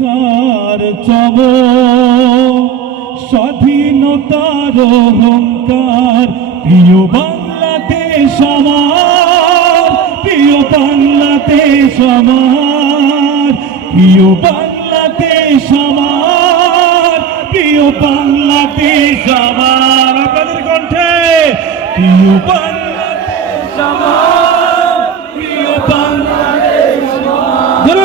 তার চম স্বাধীনতার অহংকার, প্রিয় বাংলাদেশ আমার, প্রিয় বাংলাদেশ আমার, প্রিয় বাংলাদেশ আমার, প্রিয় বাংলাদেশ আমার। আপনাদের কণ্ঠে প্রিয় বাংলাদেশ আমার, প্রিয় বাংলাদেশ আমার,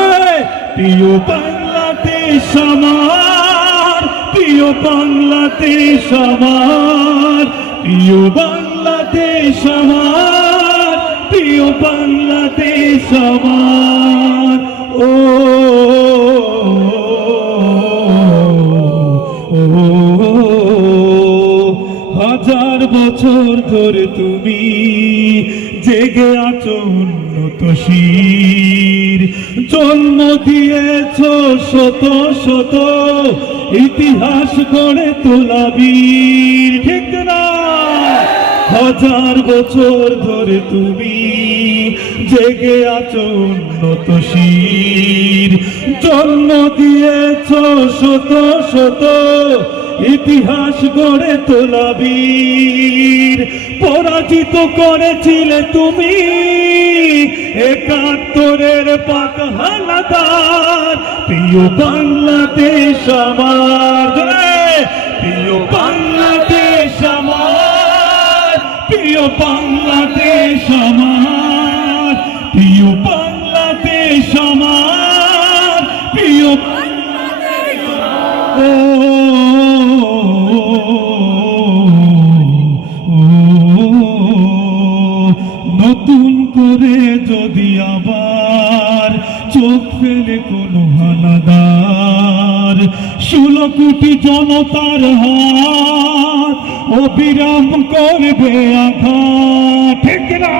প্রিয় বাংলাদেশ আমার, প্রিয় বাংলাদেশ আমার, প্রিয় বাংলাদেশ আমার, প্রিয় বাংলাদেশ আমার। ও হাজার বছর ধরে তুমি জেগে আছো উন্নত শির, জন্ম দিয়েছ শত শত ইতিহাস গড়ে তোলা বীর, ঠিক না? হাজার বছর ধরে তুমি জেগে আছো উন্নত শির, জন্ম দিয়েছ শত শত ইতিহাস গড়ে তোলা বীর। পরাজিত করেছিলে তুমি একাত্তরের পাক হানাদার, প্রিয় বাংলাদেশ আমার, প্রিয় বাংলাদেশ আমার, প্রিয় বাংলাদেশ আমার, প্রিয় বাংলাদেশ আমার, প্রিয় বাংলাদেশ নতুন করে যদি আবার চোখ ফেলে কোনো হানাদার, 16 কোটি জনতার হাত অবিরাম করবে আঘাত, ঠিক না?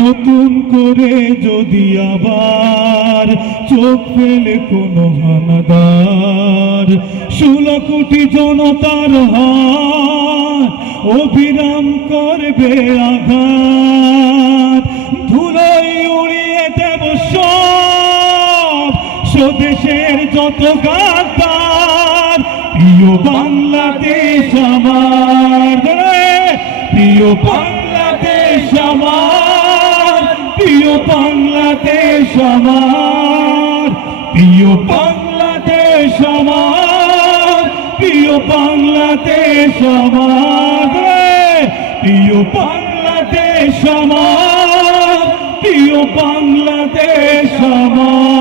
নতুন করে যদি আবার চোখ ফেলে কোনো হানাদার, 16 কোটি জনতার হাত অবিরাম করবে আঘাত। ধুলোয় উড়িয়ে দেব সব স্বদেশের যত গাদ্দার, প্রিয় বাংলাদেশ আমার, প্রিয় বাংলাদেশ আমার, প্রিয় বাংলাদেশ আমার, প্রিয় বাংলাদেশ আমার, প্রিয় বাংলাদেশ আমার, প্রিয় বাংলাদেশ আমার, প্রিয় বাংলাদেশ আমার।